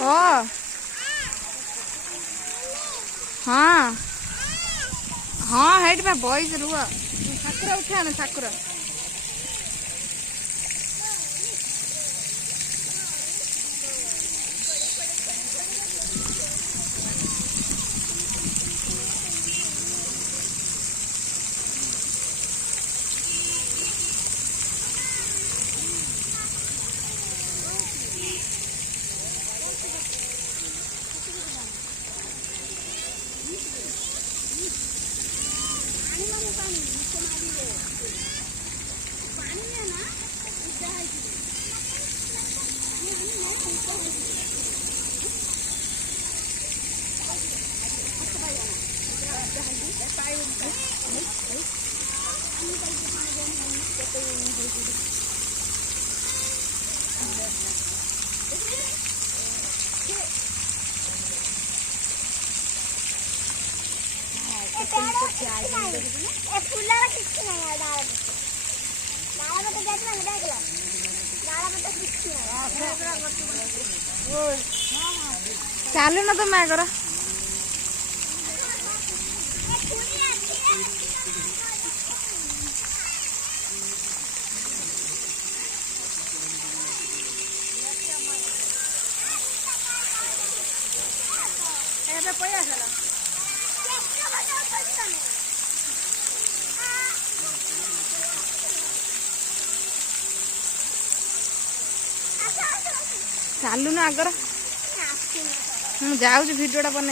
हाँ हाँ हाँ हेट में बॉयज रुआ ठाकुर उठा ना ठाकुर चालू ना तो मैं करा चालू ना आगर जाऊँ भिडियोटा बन